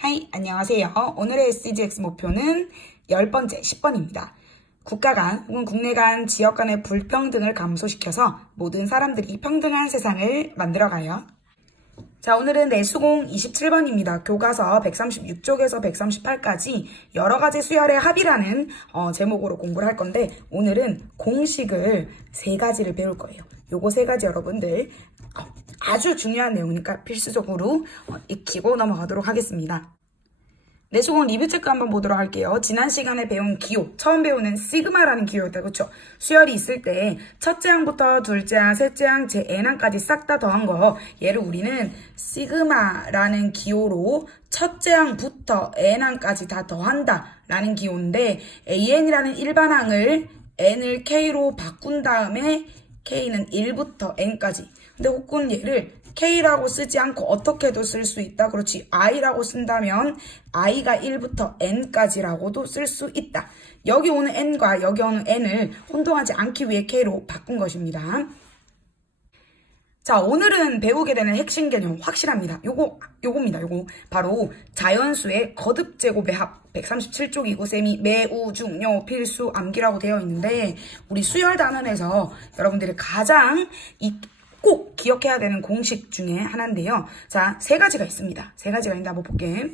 하이, 안녕하세요. 오늘의 SDGX 목표는 10번째, 10번입니다. 국가 간 혹은 국내 간 지역 간의 불평등을 감소시켜서 모든 사람들이 평등한 세상을 만들어가요. 자, 오늘은 내수공 27번입니다. 교과서 136쪽에서 138까지 여러가지 수열의 합이라는 제목으로 공부를 할 건데, 오늘은 공식을 3가지를 배울 거예요. 요거 3가지 여러분들 아주 중요한 내용이니까 필수적으로 익히고 넘어가도록 하겠습니다. 내수공 리뷰 체크 한번 보도록 할게요. 지난 시간에 배운 기호, 처음 배우는 시그마라는 기호였다, 그쵸? 수열이 있을 때 첫째 항부터 둘째 항, 셋째 항, 제 n항까지 싹 다 더한 거, 얘를 우리는 시그마라는 기호로 첫째 항부터 n항까지 다 더한다 라는 기호인데, an이라는 일반항을 n을 k로 바꾼 다음에 k는 1부터 n까지. 근데 혹은 얘를 K라고 쓰지 않고 어떻게도 쓸 수 있다. 그렇지. I라고 쓴다면 I가 1부터 N까지라고도 쓸 수 있다. 여기 오는 N과 여기 오는 N을 혼동하지 않기 위해 K로 바꾼 것입니다. 자, 오늘은 배우게 되는 핵심 개념 확실합니다. 요겁니다. 요거 바로 자연수의 거듭제곱의 합. 137쪽이고 쌤이 매우 중요 필수 암기라고 되어 있는데, 우리 수열 단원에서 여러분들이 가장 꼭 기억해야 되는 공식 중에 하나인데요. 자, 3가지가 있습니다. 3가지가 있는데 한번 볼게.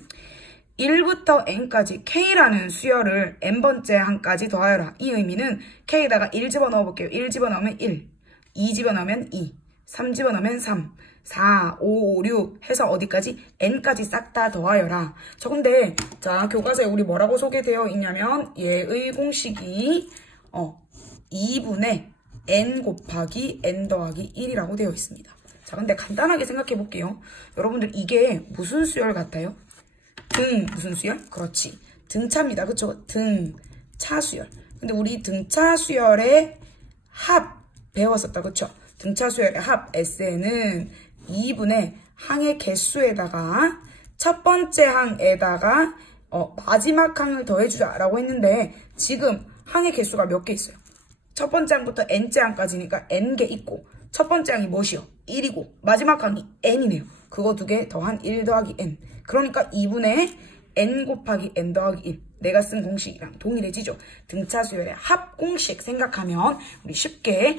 1부터 n까지 k라는 수열을 n번째 항까지 더하여라. 이 의미는 k에다가 1 집어넣어 볼게요. 1 집어넣으면 1, 2 집어넣으면 2, 3 집어넣으면 3, 4, 5, 6 해서 어디까지? n까지 싹 다 더하여라. 저 근데 자, 교과서에 우리 뭐라고 소개되어 있냐면 얘의 공식이 2분의 n 곱하기 n 더하기 1이라고 되어 있습니다. 자, 근데 간단하게 생각해 볼게요. 여러분들 이게 무슨 수열 같아요? 무슨 수열? 그렇지. 등차입니다. 그쵸? 등차 수열. 근데 우리 등차 수열의 합 배웠었다. 그쵸? 등차 수열의 합 SN은 2분의 항의 개수에다가 첫 번째 항에다가 마지막 항을 더해주자라고 했는데, 지금 항의 개수가 몇 개 있어요? 첫 번째 항부터 n째 항까지니까 n개 있고, 첫 번째 항이 무엇이요? 1이고 마지막 항이 n이네요. 그거 2개 더한 1 더하기 n. 그러니까 2분의 n 곱하기 n 더하기 1. 내가 쓴 공식이랑 동일해지죠. 등차 수열의 합 공식 생각하면 우리 쉽게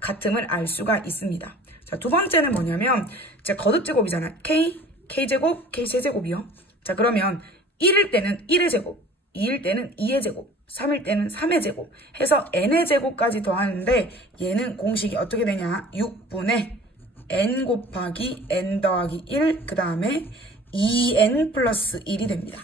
같음을 알 수가 있습니다. 자, 두 번째는 뭐냐면 이제 거듭제곱이잖아요. k제곱, k세제곱이요. 자, 그러면 1일 때는 1의 제곱, 2일 때는 2의 제곱, 3일 때는 3의 제곱 해서 n의 제곱까지 더하는데, 얘는 공식이 어떻게 되냐? 6분의 n 곱하기 n 더하기 1, 그 다음에 2n 플러스 1이 됩니다.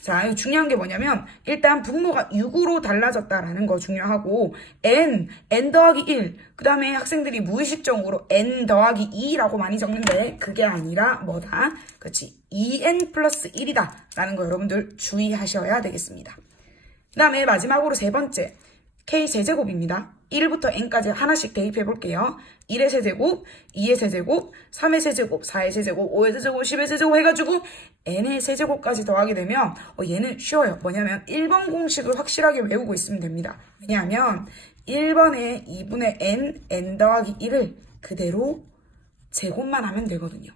자, 이거 중요한 게 뭐냐면 일단 분모가 6으로 달라졌다라는 거 중요하고, n 더하기 1, 그 다음에 학생들이 무의식적으로 n 더하기 2라고 많이 적는데 그게 아니라 뭐다? 그렇지. 2n 플러스 1이다 라는 거 여러분들 주의하셔야 되겠습니다. 그 다음에 마지막으로 3번째 k 세제곱입니다. 1부터 n까지 하나씩 대입해 볼게요. 1의 세제곱, 2의 세제곱, 3의 세제곱, 4의 세제곱, 5의 세제곱, 10의 세제곱 해가지고 n의 세제곱까지 더하게 되면 얘는 쉬워요. 뭐냐면 1번 공식을 확실하게 외우고 있으면 됩니다. 왜냐하면 1번에 2분의 n 더하기 1을 그대로 제곱만 하면 되거든요.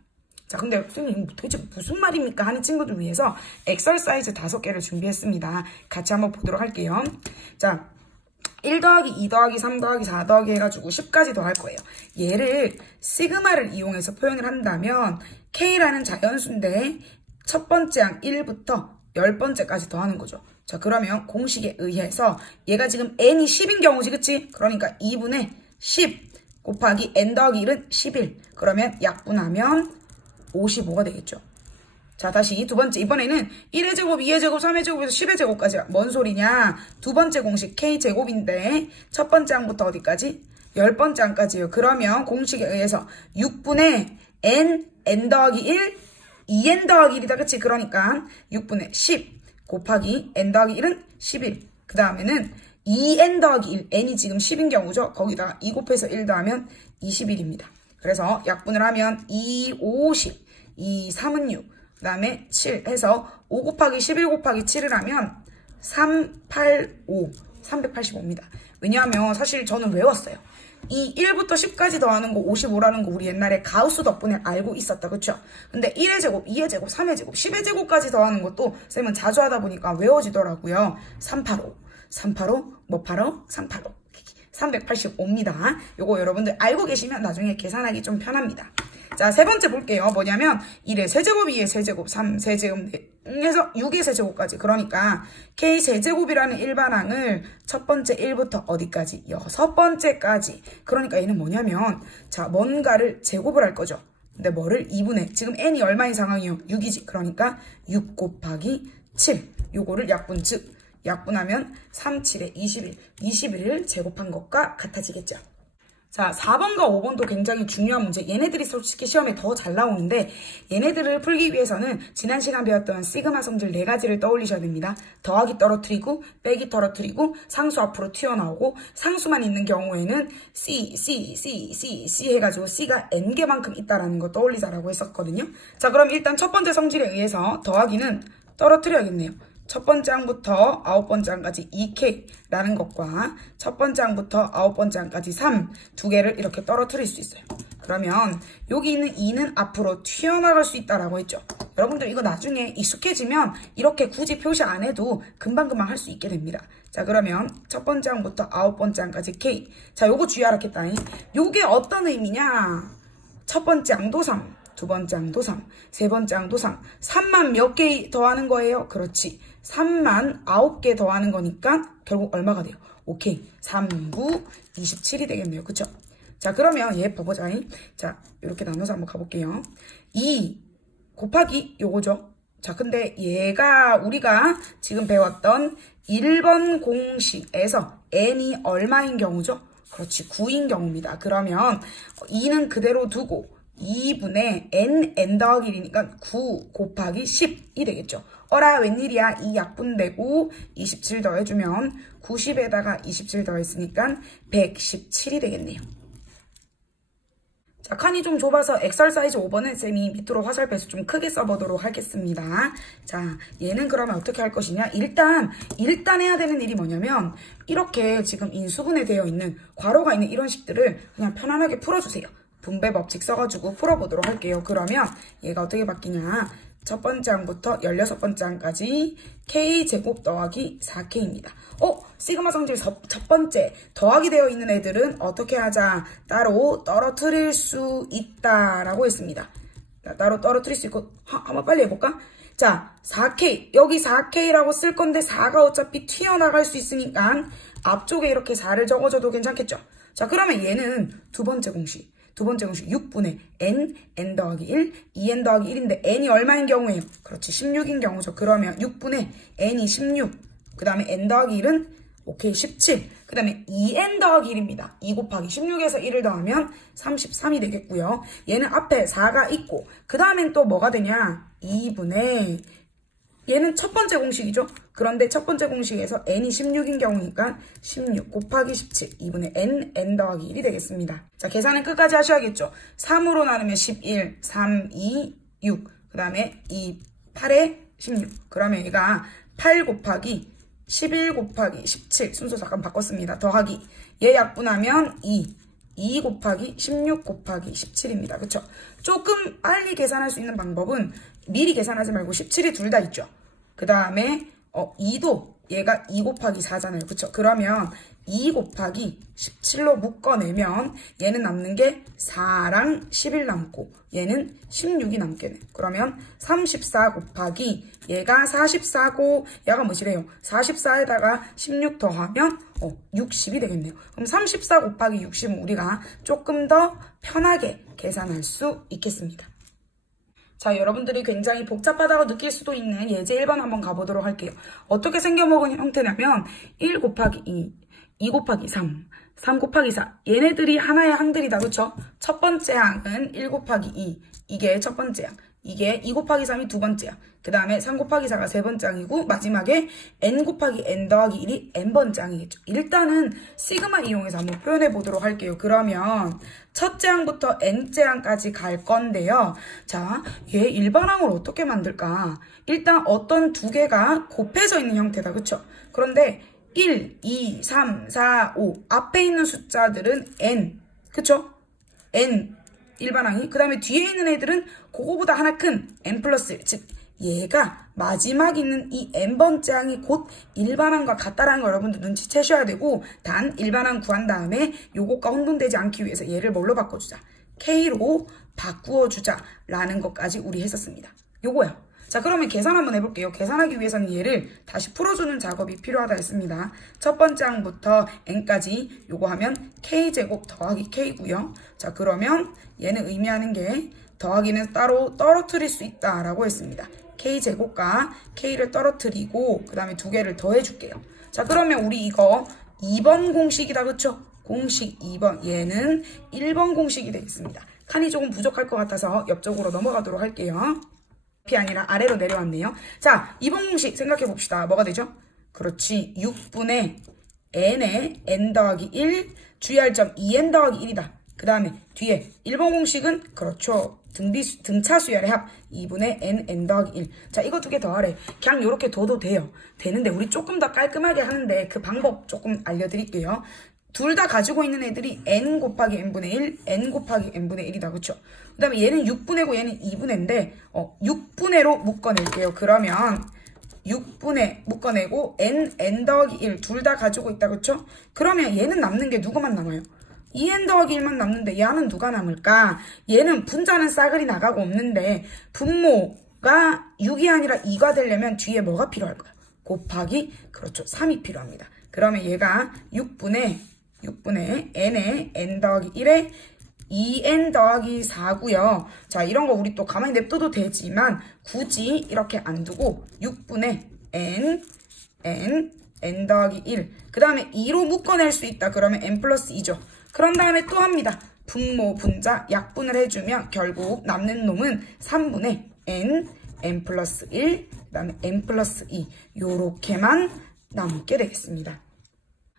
자, 근데 선생님 도대체 무슨 말입니까 하는 친구들 위해서 엑설사이즈 5개를 준비했습니다. 같이 한번 보도록 할게요. 자, 1 더하기 2 더하기 3 더하기 4 더하기 해가지고 10까지 더할 거예요. 얘를 시그마를 이용해서 표현을 한다면 K라는 자연수인데 첫 번째 항 1부터 10번째까지 더하는 거죠. 자, 그러면 공식에 의해서 얘가 지금 n이 10인 경우지, 그치? 그러니까 2분의 10 곱하기 n 더하기 1은 11. 그러면 약분하면 55가 되겠죠. 자, 다시 두 번째. 이번에는 1의 제곱, 2의 제곱, 3의 제곱에서 10의 제곱까지. 뭔 소리냐? 두 번째 공식 K제곱인데 첫 번째 항부터 어디까지? 10번째 항까지요. 그러면 공식에 의해서 6분의 n 더하기 1, 2n 더하기 1이다. 그치? 그러니까 6분의 10 곱하기 n 더하기 1은 11. 그 다음에는 2n 더하기 1. n이 지금 10인 경우죠. 거기다가 2 곱해서 1 더하면 21입니다. 그래서 약분을 하면 2, 50, 2, 3은 6, 그 다음에 7 해서 5 곱하기 11 곱하기 7을 하면 385, 385입니다. 왜냐하면 사실 저는 외웠어요. 이 1부터 10까지 더하는 거 55라는 거 우리 옛날에 가우스 덕분에 알고 있었다. 그쵸? 근데 1의 제곱, 2의 제곱, 3의 제곱, 10의 제곱까지 더하는 것도 쌤은 자주 하다 보니까 외워지더라고요. 385, 385, 뭐 85, 385. 385입니다. 요거 여러분들 알고 계시면 나중에 계산하기 좀 편합니다. 자, 세 번째 볼게요. 뭐냐면 1의 세제곱, 2의 세제곱, 3 세제곱 해서 6의 세제곱까지. 그러니까 K 세제곱이라는 일반항을 첫 번째 1부터 어디까지? 6번째까지. 그러니까 얘는 뭐냐면 자, 뭔가를 제곱을 할 거죠. 근데 뭐를 2분의 지금 n이 얼마인 상황이요? 6이지. 그러니까 6 곱하기 7. 요거를 약분 즉 약분하면 3, 7에 21, 21을 제곱한 것과 같아지겠죠. 자, 4번과 5번도 굉장히 중요한 문제. 얘네들이 솔직히 시험에 더 잘 나오는데 얘네들을 풀기 위해서는 지난 시간 배웠던 시그마 성질 4가지를 떠올리셔야 됩니다. 더하기 떨어뜨리고 빼기 떨어뜨리고 상수 앞으로 튀어나오고 상수만 있는 경우에는 C 해가지고 C가 N개만큼 있다라는 거 떠올리자라고 했었거든요. 자, 그럼 일단 첫 번째 성질에 의해서 더하기는 떨어뜨려야겠네요. 첫 번째 항부터 9번째 항까지 2K라는 것과 첫 번째 항부터 9번째 항까지 3, 두 개를 이렇게 떨어뜨릴 수 있어요. 그러면 여기 있는 2는 앞으로 튀어나갈 수 있다라고 했죠. 여러분들 이거 나중에 익숙해지면 이렇게 굳이 표시 안 해도 금방금방 할 수 있게 됩니다. 자, 그러면 첫 번째 항부터 9번째 항까지 K. 자, 요거 주의하라겠다. 요게 어떤 의미냐? 첫 번째 항도 3. 두 번째 항도 3, 세 번째 항도 3. 3만 몇 개 더하는 거예요? 그렇지. 3만 9개 더하는 거니까 결국 얼마가 돼요? 오케이. 3, 9, 27이 되겠네요. 그쵸? 자, 그러면 얘 봐보자. 자, 이렇게 나눠서 한번 가볼게요. 2 곱하기 요거죠. 자, 근데 얘가 우리가 지금 배웠던 1번 공식에서 n이 얼마인 경우죠? 그렇지. 9인 경우입니다. 그러면 2는 그대로 두고 2분의 n 더하기 1이니까 9 곱하기 10이 되겠죠. 어라 웬일이야. 이 약분되고 27 더해주면 90에다가 27 더했으니까 117이 되겠네요. 자, 칸이 좀 좁아서 엑설사이즈 5번은 쌤이 밑으로 화살표에서 좀 크게 써보도록 하겠습니다. 자, 얘는 그러면 어떻게 할 것이냐. 일단 해야 되는 일이 뭐냐면 이렇게 지금 인수분해 되어 있는 괄호가 있는 이런 식들을 그냥 편안하게 풀어주세요. 분배 법칙 써가지고 풀어보도록 할게요. 그러면 얘가 어떻게 바뀌냐. 첫 번째 항부터 16번째 항까지 K제곱 더하기 4K입니다. 시그마 성질 첫 번째 더하기 되어 있는 애들은 어떻게 하자. 따로 떨어뜨릴 수 있다라고 했습니다. 따로 떨어뜨릴 수 있고 한번 빨리 해볼까? 자, 4K 여기 4K라고 쓸 건데 4가 어차피 튀어나갈 수 있으니까 앞쪽에 이렇게 4를 적어줘도 괜찮겠죠? 자, 그러면 얘는 두 번째 공식 6분의 n 더하기 1, 2n 더하기 1인데 n이 얼마인 경우예요? 그렇지, 16인 경우죠. 그러면 6분의 n이 16, 그 다음에 n 더하기 1은 오케이 17, 그 다음에 2n 더하기 1입니다. 2 곱하기 16에서 1을 더하면 33이 되겠고요. 얘는 앞에 4가 있고 그 다음엔 또 뭐가 되냐? 2분의 얘는 첫 번째 공식이죠. 그런데 첫 번째 공식에서 n이 16인 경우니까 16 곱하기 17, 2분의 n 더하기 1이 되겠습니다. 자, 계산은 끝까지 하셔야겠죠. 3으로 나누면 11, 3, 2, 6, 그 다음에 2, 8에 16. 그러면 얘가 8 곱하기 11 곱하기 17, 순서 잠깐 바꿨습니다. 더하기 얘 약분하면 2 곱하기 16 곱하기 17입니다. 그쵸? 조금 빨리 계산할 수 있는 방법은 미리 계산하지 말고 17이 둘 다 있죠. 그 다음에 2도 얘가 2 곱하기 4잖아요. 그쵸? 그러면 2 곱하기 17로 묶어내면 얘는 남는 게 4랑 11 남고 얘는 16이 남겠네. 그러면 34 곱하기 얘가 44고 얘가 뭐시래요? 44에다가 16 더하면 60이 되겠네요. 그럼 34 곱하기 60은 우리가 조금 더 편하게 계산할 수 있겠습니다. 자, 여러분들이 굉장히 복잡하다고 느낄 수도 있는 예제 1번 한번 가보도록 할게요. 어떻게 생겨먹은 형태냐면 1 곱하기 2 곱하기 3 곱하기 4. 얘네들이 하나의 항들이다. 그쵸? 첫 번째 항은 1 곱하기 2. 이게 첫 번째 항. 이게 2 곱하기 3이 두 번째 항. 그 다음에 3 곱하기 4가 세 번째 항이고 마지막에 n 곱하기 n 더하기 1이 n번째 항이겠죠. 일단은 시그마 이용해서 한번 표현해 보도록 할게요. 그러면 첫째 항부터 n째 항까지 갈 건데요. 자, 얘 일반항을 어떻게 만들까? 일단 어떤 두 개가 곱해져 있는 형태다. 그쵸? 그런데 1, 2, 3, 4, 5 앞에 있는 숫자들은 n, 그쵸? n 일반항이. 그 다음에 뒤에 있는 애들은 그거보다 하나 큰 n 플러스 1, 즉 얘가 마지막 있는 이 n번째 항이 곧 일반항과 같다라는 거 여러분들 눈치채셔야 되고, 단 일반항 구한 다음에 요것과 혼돈되지 않기 위해서 얘를 뭘로 바꿔주자? k로 바꾸어주자 라는 것까지 우리 했었습니다. 요거야. 자, 그러면 계산 한번 해볼게요. 계산하기 위해서는 얘를 다시 풀어주는 작업이 필요하다 했습니다. 첫 번째 항부터 n까지 요거 하면 k제곱 더하기 k고요. 자, 그러면 얘는 의미하는 게 더하기는 따로 떨어뜨릴 수 있다라고 했습니다. k제곱과 k를 떨어뜨리고 그 다음에 두 개를 더해줄게요. 자, 그러면 우리 이거 2번 공식이다, 그쵸? 공식 2번, 얘는 1번 공식이 되겠습니다. 칸이 조금 부족할 것 같아서 옆쪽으로 넘어가도록 할게요. 이 아니라 아래로 내려왔네요. 자, 2번 공식 생각해 봅시다. 뭐가 되죠? 그렇지, 6분의 n에 n 더하기 1, 주의할 점 2n 더하기 1이다. 그 다음에 뒤에 1번 공식은 그렇죠, 등차수열의 합 2분의 n 더하기 1. 자, 이거 두 개 더하래. 그냥 요렇게 둬도 돼요. 되는데 우리 조금 더 깔끔하게 하는데 그 방법 조금 알려드릴게요. 둘 다 가지고 있는 애들이 n 곱하기 n분의 1, n 곱하기 n분의 1이다. 그쵸? 그 다음에 얘는 6분의고 얘는 2분의인데 6분의로 묶어낼게요. 그러면 6분의 묶어내고 n 더하기 1 둘 다 가지고 있다. 그쵸? 그러면 얘는 남는 게 누구만 남아요? 2n 더하기 1만 남는데 얘는 누가 남을까? 얘는 분자는 싸그리 나가고 없는데 분모가 6이 아니라 2가 되려면 뒤에 뭐가 필요할까요? 곱하기, 그렇죠, 3이 필요합니다. 그러면 얘가 6분의 n에 n 더하기 1에 2n 더하기 4고요. 자, 이런 거 우리 또 가만히 냅둬도 되지만 굳이 이렇게 안 두고 6분의 n 더하기 1, 그 다음에 2로 묶어낼 수 있다. 그러면 n 플러스 2죠. 그런 다음에 또 합니다. 분모, 분자, 약분을 해주면 결국 남는 놈은 3분의 n 플러스 1, 그 다음에 n 플러스 2 요렇게만 남게 되겠습니다.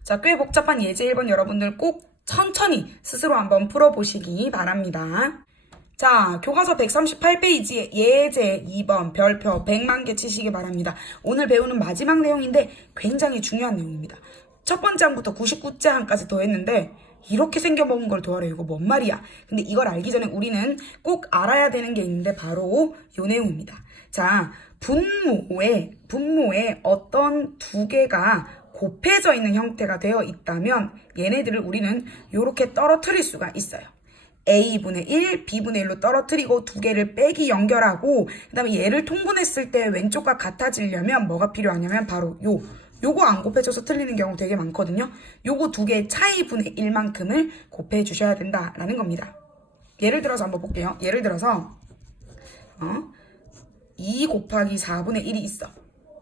자, 꽤 복잡한 예제 1번 여러분들 꼭 천천히 스스로 한번 풀어보시기 바랍니다. 자, 교과서 138페이지에 예제 2번 별표 100만 개 치시기 바랍니다. 오늘 배우는 마지막 내용인데 굉장히 중요한 내용입니다. 첫 번째 항부터 99째 항까지 더했는데 이렇게 생겨먹은 걸 더하래. 이거 뭔 말이야? 근데 이걸 알기 전에 우리는 꼭 알아야 되는 게 있는데 바로 요 내용입니다. 자, 분모에 어떤 두 개가 곱해져 있는 형태가 되어 있다면 얘네들을 우리는 이렇게 떨어뜨릴 수가 있어요. a분의 1, b분의 1로 떨어뜨리고 두 개를 빼기 연결하고 그 다음에 얘를 통분했을 때 왼쪽과 같아지려면 뭐가 필요하냐면 바로 요거 안 곱해져서 틀리는 경우 되게 많거든요. 요거 두 개의 차이분의 1만큼을 곱해 주셔야 된다라는 겁니다. 예를 들어서 한번 볼게요. 예를 들어서 2 곱하기 4분의 1이 있어.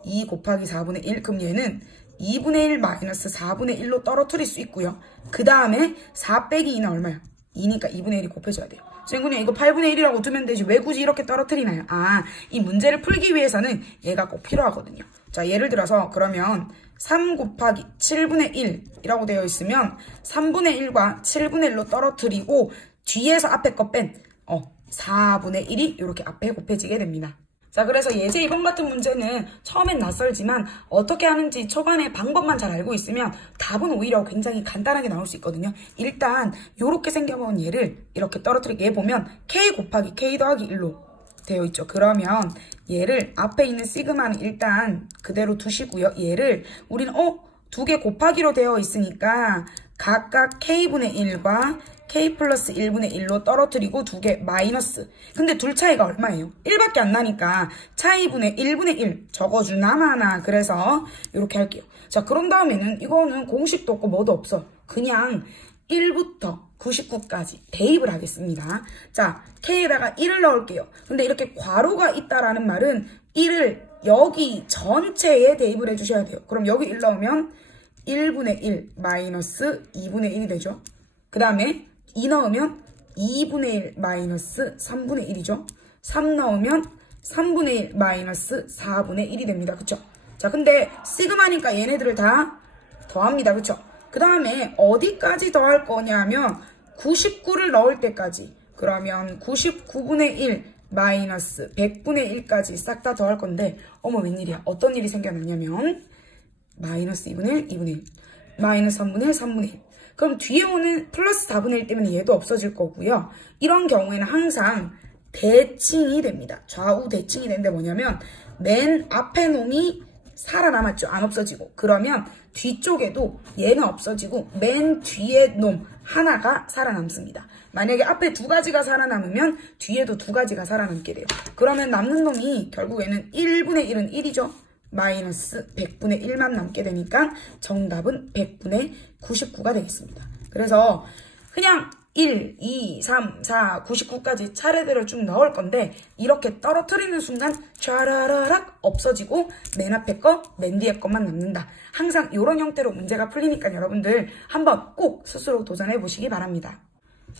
2 곱하기 4분의 1, 그럼 얘는 2분의 1 마이너스 4분의 1로 떨어뜨릴 수 있고요. 그 다음에 4 빼기 2는 얼마야? 2니까 2분의 1이 곱해져야 돼요. 선생님, 이거 8분의 1이라고 두면 되지 왜 굳이 이렇게 떨어뜨리나요? 아, 이 문제를 풀기 위해서는 얘가 꼭 필요하거든요. 자, 예를 들어서 그러면 3 곱하기 7분의 1이라고 되어 있으면 3분의 1과 7분의 1로 떨어뜨리고 뒤에서 앞에 거 뺀 4분의 1이 이렇게 앞에 곱해지게 됩니다. 자, 그래서 예제 2번 같은 문제는 처음엔 낯설지만 어떻게 하는지 초반에 방법만 잘 알고 있으면 답은 오히려 굉장히 간단하게 나올 수 있거든요. 일단 이렇게 생겨본 얘를 이렇게 떨어뜨리게. 얘 보면 k 곱하기 k 더하기 1로 되어 있죠. 그러면 얘를 앞에 있는 시그마는 일단 그대로 두시고요. 얘를 우리는 두 개 곱하기로 되어 있으니까 각각 k분의 1과 k 플러스 1분의 1로 떨어뜨리고 두 개 마이너스. 근데 둘 차이가 얼마예요? 1밖에 안 나니까 차이분의 1분의 1 적어주나 마나. 그래서 이렇게 할게요. 자, 그런 다음에는 이거는 공식도 없고 뭐도 없어. 그냥 1부터 99까지 대입을 하겠습니다. 자, k에다가 1을 넣을게요. 근데 이렇게 괄호가 있다라는 말은 1을 여기 전체에 대입을 해주셔야 돼요. 그럼 여기 1 넣으면 1분의 1 마이너스 2분의 1이 되죠. 그 다음에 2 넣으면 2분의 1 마이너스 3분의 1이죠. 3 넣으면 3분의 1 마이너스 4분의 1이 됩니다. 그쵸? 자, 근데 시그마니까 얘네들을 다 더합니다. 그쵸? 그 다음에 어디까지 더할 거냐면 99를 넣을 때까지. 그러면 99분의 1 마이너스 100분의 1까지 싹 다 더할 건데 어머 웬일이야. 어떤 일이 생겨났냐면 마이너스 2분의 1, 2분의 1. 마이너스 3분의 1, 3분의 1. 그럼 뒤에 오는 플러스 4분의 1 때문에 얘도 없어질 거고요. 이런 경우에는 항상 대칭이 됩니다. 좌우 대칭이 되는데 뭐냐면 맨 앞에 놈이 살아남았죠. 안 없어지고. 그러면 뒤쪽에도 얘는 없어지고 맨 뒤에 놈 하나가 살아남습니다. 만약에 앞에 두 가지가 살아남으면 뒤에도 두 가지가 살아남게 돼요. 그러면 남는 놈이 결국에는 1분의 1은 1이죠. 마이너스 100분의 1만 남게 되니까 정답은 100분의 99가 되겠습니다. 그래서 그냥 1, 2, 3, 4, 99까지 차례대로 쭉 넣을 건데 이렇게 떨어뜨리는 순간 촤라라락 없어지고 맨 앞에 거, 맨 뒤에 것만 남는다. 항상 이런 형태로 문제가 풀리니까 여러분들 한번 꼭 스스로 도전해 보시기 바랍니다.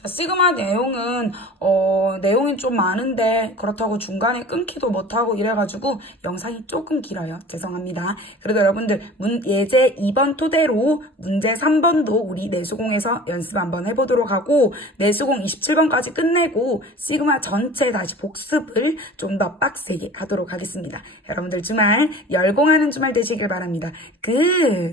자, 시그마 내용이 좀 많은데 그렇다고 중간에 끊기도 못하고 이래가지고 영상이 조금 길어요. 죄송합니다. 그래도 여러분들 예제 2번 토대로 문제 3번도 우리 내수공에서 연습 한번 해보도록 하고 내수공 27번까지 끝내고 시그마 전체 다시 복습을 좀 더 빡세게 하도록 하겠습니다. 여러분들 주말 열공하는 주말 되시길 바랍니다. 끝!